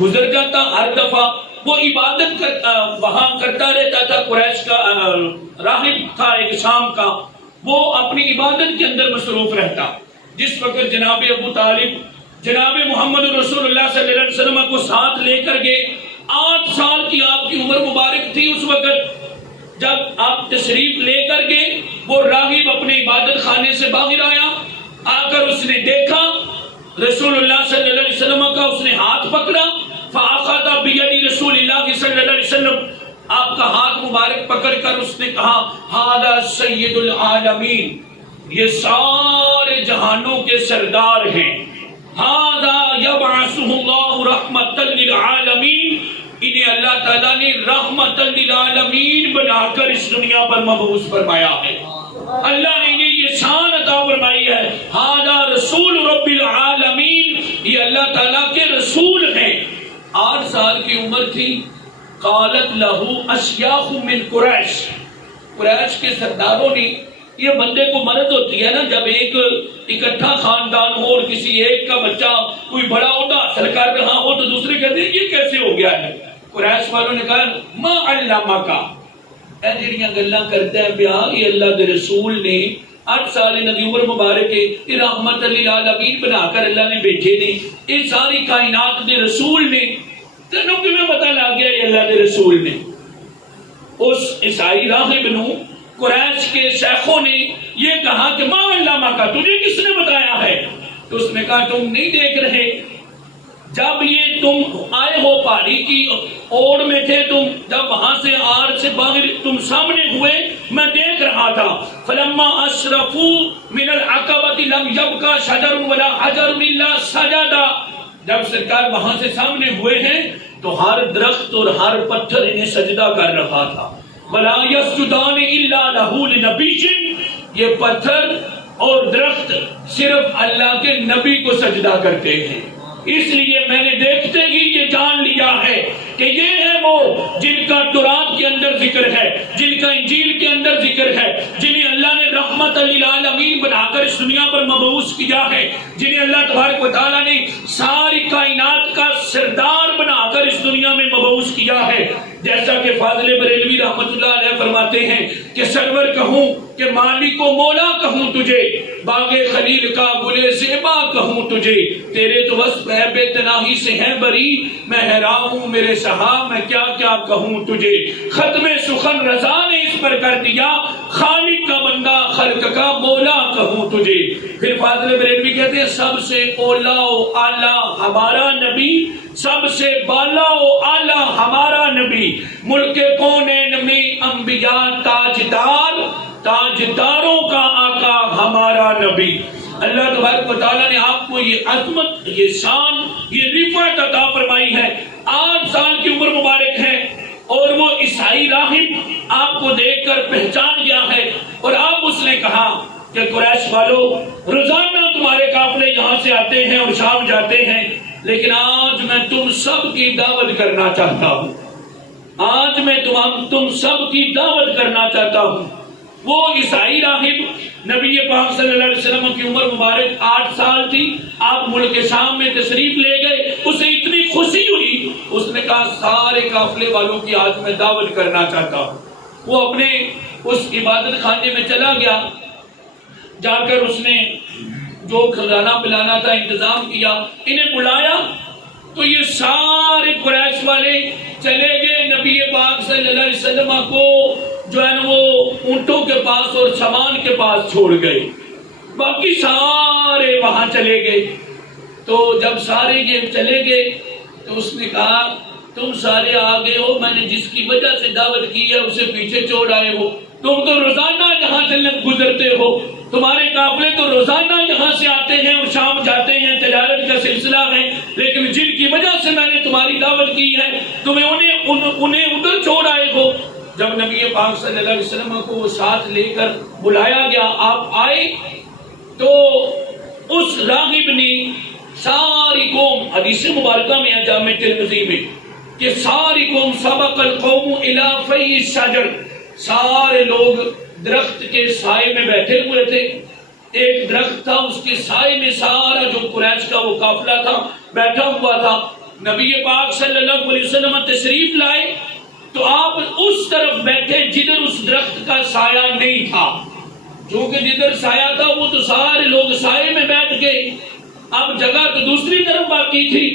گزر جاتا ہر دفعہ وہ عبادت وہاں کرتا رہتا تھا. قریش کا راہب تھا ایک شام کا, وہ اپنی عبادت کے اندر مصروف رہتا. جس وقت جناب ابو طالب جناب محمد رسول اللہ صلی اللہ علیہ وسلم کو ساتھ لے کر گئے. 8 سال کی آپ کی عمر مبارک تھی اس وقت. جب آپ تشریف لے کر گئے, وہ راہب اپنے عبادت خانے سے باہر آیا. آ کر اس نے دیکھا رسول اللہ صلی اللہ علیہ وسلم کا, اس نے ہاتھ پکڑا. فَأَخَذَ بِيَدِ رسول اللہ صلی اللہ علیہ وسلم, آپ کا ہاتھ مبارک پکڑ کر اس نے کہا هَذَا سَيِّدُ الْعَالَمِينَ, یہ سارے جہانوں کے سردار ہیں. هَذَا يَبْعَثُهُ اللَّهُ رَحْمَةً لِلْعَالَمِينَ, انہیں اللہ تعالیٰ نے رحمت للعالمین بنا کر اس دنیا پر مبعوث فرمایا ہے. اللہ نے انہیں یہ شان عطا فرمائی ہے. هَذَا رسول رب العالمین, یہ اللہ تعالیٰ کے رسول ہیں. 8 سال کی عمر تھی. قالت له اشیاخ من قریش, قریش کے سرداروں نے, یہ بندے کو مرض ہوتی ہے نا, جب ایک اکٹھا خاندان ہو اور کسی ایک کا بچہ کوئی بڑا عہدہ حاصل کر رہا ہو تو دوسرے کہتے ہیں یہ کیسے ہو گیا ہے. قریش والوں نے کہا ما علمک, اے جڑیاں گلاں کرتے ہیں بیا, یہ اللہ کے رسول نے 8 سال نبی عمر مبارک کے رحمت للعالمین بنا کر اللہ نے بھیجے نے, یہ ساری کائنات کے رسول نے, تینوں کیویں پتہ لگ گیا یہ اللہ کے رسول نے. اس عیسائی راہب نو قریش کے شیخوں نے یہ کہا کہ ما علمک, تجھے کس نے بتایا ہے؟ تو اس نے کہا تم نہیں دیکھ رہے, جب یہ تم آئے ہو پہاڑی کی اوڑ میں تھے تم, جب وہاں سے آر سے باہر تم سامنے ہوئے میں دیکھ رہا تھا. فلما اشرفوا من العقبۃ لم يبقى شجر ولا حجر الا سجدا, جب سرکار وہاں سے سامنے ہوئے ہیں تو ہر درخت اور ہر پتھر انہیں سجدہ کر رہا تھا. ولا يسجدان الا له لنبي, یہ پتھر اور درخت صرف اللہ کے نبی کو سجدہ کرتے ہیں. اس لیے میں نے دیکھتے ہی یہ جان لیا ہے کہ یہ ہے وہ جن کا تورات کے اندر ذکر ہے, جن کا انجیل کے اندر ذکر ہے, جنہیں اللہ نے رحمت للعالمین بنا کر اس دنیا پر مبعوث کیا ہے, جنہیں اللہ تبارک و تعالیٰ نے ساری کائنات کا سردار بنا کر اس دنیا میں مبعوث کیا ہے. جیسا کہ فاضل بریلوی رحمت اللہ علیہ فرماتے ہیں کہ سرور کہوں کہ مالک و مولا کہوں تجھے, باغ خلیل کا گلے زیبا کہوں تجھے, تیرے تو وصف ہے بے تناہی سے ہے بری, میں حیران ہوں میرے صاحب میں کیا کیا کہوں تجھے. ختم سخن رضا نے اس پر کر دیا, خالق کا بندہ خلق کا مولا کہوں تجھے. پھر فاضل بریلوی کہتے ہیں سب سے اولا و اعلیٰ ہمارا نبی, سب سے بالا و اعلیٰ ہمارا نبی, ملک کونین میں انبیاء تاجدار, تاجداروں کا آقا ہمارا نبی. اللہ تبارک و تعالیٰ نے آپ کو یہ عظمت, یہ شان, یہ رفعت عطا فرمائی ہے. 8 سال کی عمر مبارک ہے اور وہ عیسائی راہب آپ کو دیکھ کر پہچان گیا ہے. اور آپ اس نے کہا کہ قریش والو, روزانہ تمہارے قافلے یہاں سے آتے ہیں اور شام جاتے ہیں, لیکن آج میں تم سب کی دعوت کرنا چاہتا ہوں, آج میں تم سب کی دعوت کرنا چاہتا ہوں. وہ عیسائی راہب نبی پاک صلی اللہ علیہ وسلم کی عمر مبارک 8 سال تھی, آپ ملک شام میں تشریف لے گئے, اسے اتنی خوشی ہوئی, اس نے کہا سارے قافلے والوں کی آج میں دعوت کرنا چاہتا ہوں. وہ اپنے اس عبادت خانے میں چلا گیا, جا کر اس نے جو کھلانا پلانا تھا انتظام کیا, انہیں بلایا تو یہ سارے قریش والے چلے گئے نبی پاک صلی اللہ علیہ وسلم کو جو ہے وہ اونٹوں کے پاس اور سامان کے پاس چھوڑ گئے, باقی سارے وہاں چلے گئے. تو جب سارے یہ چلے گئے تو اس نے کہا تم سارے آگے ہو, میں نے جس کی وجہ سے دعوت کی ہے اسے پیچھے چھوڑ آئے ہو, تم تو روزانہ یہاں سے گزرتے ہو, تمہارے قافلے تو روزانہ یہاں سے آتے ہیں اور شام جاتے ہیں, تجارت کا سلسلہ ہے, لیکن جن کی وجہ سے میں نے تمہاری دعوت کی ہے تمہیں انہیں ادھر چھوڑ آئے ہو. جب نبی پاک صلی اللہ علیہ وسلم کو ساتھ لے کر بلایا گیا, آپ آئے تو اس راغب نے ساری قوم, حدیث مبارکہ میں ہے جامع ترمذی میں کہ ساری قوم سبق القوم الی فی الشجر, سارے لوگ درخت کے سائے میں بیٹھے ہوئے تھے ایک درخت تھا، اس کے سائے میں سارا جو قریش کا وہ قافلہ تھا بیٹھا ہوا تھا. نبی پاک صلی اللہ علیہ وسلم تشریف لائے تو آپ اس طرف بیٹھے جدھر اس درخت کا سایہ نہیں تھا. چونکہ جدھر سایہ تھا وہ تو سارے لوگ سائے میں بیٹھ گئے، اب جگہ تو دوسری طرف باقی تھی.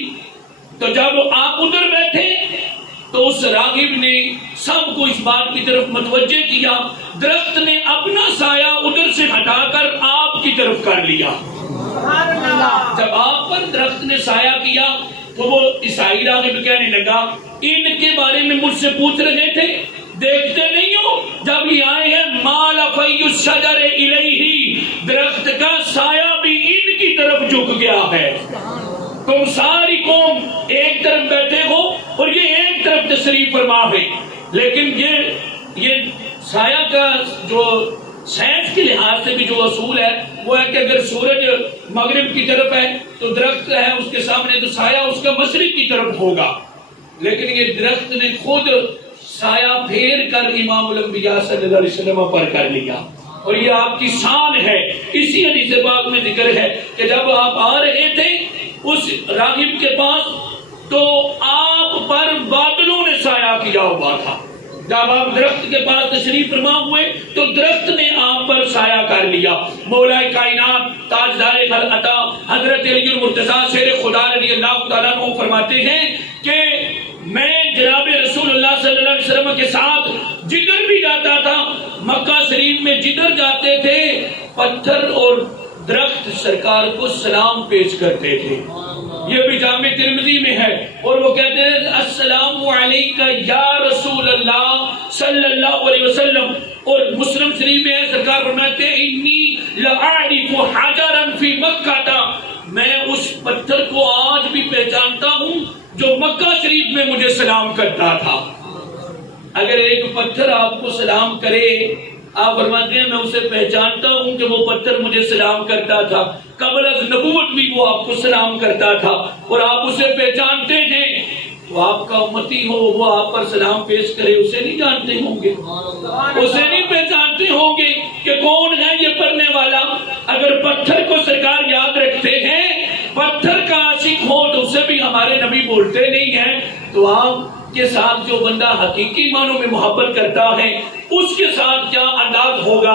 تو جب آپ ادھر بیٹھے تو اس راغب نے سب کو اس بات کی طرف متوجہ کیا، درخت نے اپنا سایہ ادھر سے ہٹا کر آپ کی طرف کر لیا. جب آپ پر درخت نے سایہ کیا تو وہ عیسائی راغب کہنے لگا ان کے بارے میں مجھ سے پوچھ رہے تھے، دیکھتے نہیں ہو جب یہ آئے ہیں مال فی الشجر الیہ، درخت کا سایہ بھی ان کی طرف جھک گیا ہے. تم ساری قوم ایک طرف بیٹھے ہو اور یہ ایک طرف تشریف فرما ہے. لیکن یہ سایہ کا جو سائنس کے لحاظ سے بھی جو اصول ہے وہ ہے کہ اگر سورج مغرب کی طرف ہے تو درخت ہے اس کے سامنے تو سایہ اس کا مشرق کی طرف ہوگا. لیکن یہ درخت نے خود سایہ پھیر کر امام الانبیاء صلی اللہ علیہ وسلم پر کر لیا، اور یہ آپ کی شان ہے. اسی حدیث پاک میں ذکر ہے کہ جب آپ آ رہے تھے اس راغب کے پاس تو آپ پر بادلوں نے سایہ کیا ہوا تھا. جب آپ درخت کے پاس تشریف فرما ہوئے تو درخت نے آپ پر سایہ کر لیا. مولا کائنات تاجدار خلعتا حضرت علی المرتضیٰ شیر خدا رضی اللہ تعالیٰ عنہ فرماتے ہیں کہ میں جناب رسول اللہ صلی اللہ علیہ وسلم کے ساتھ جدھر بھی جاتا تھا، مکہ شریف میں جدھر جاتے تھے پتھر اور درخت سرکار کو سلام پیش کرتے تھے. یہ بھی جامع ترمذی میں ہے، اور وہ کہتے ہیں السلام علیکہ یا رسول اللہ صلی اللہ علیہ وسلم. اور مسلم شریف میں ہے سرکار فرماتے ہیں انی لأعرف حجرا فی مکہ، میں اس پتھر کو آج بھی پہچانتا ہوں جو مکہ شریف میں مجھے سلام کرتا تھا. اگر ایک پتھر آپ کو سلام کرے، آپ فرماتے ہیں میں اسے پہچانتا ہوں کہ وہ پتھر مجھے سلام کرتا تھا، قبل از نبوت بھی وہ آپ کو سلام کرتا تھا، اور آپ اسے پہچانتے ہیں تو آپ کا امتی ہو وہ آپ پر سلام پیش کرے اسے نہیں جانتے ہوں گے، اسے نہیں پہچانتے ہوں گے کہ کون ہے یہ پڑھنے والا. اگر پتھر کو سرکار یاد رکھتے ہیں، پتھر کا عاشق ہو تو اسے بھی ہمارے نبی بولتے نہیں ہیں، تو آپ کے ساتھ جو بندہ حقیقی معنوں میں محبت کرتا ہے اس کے ساتھ کیا انداز ہوگا.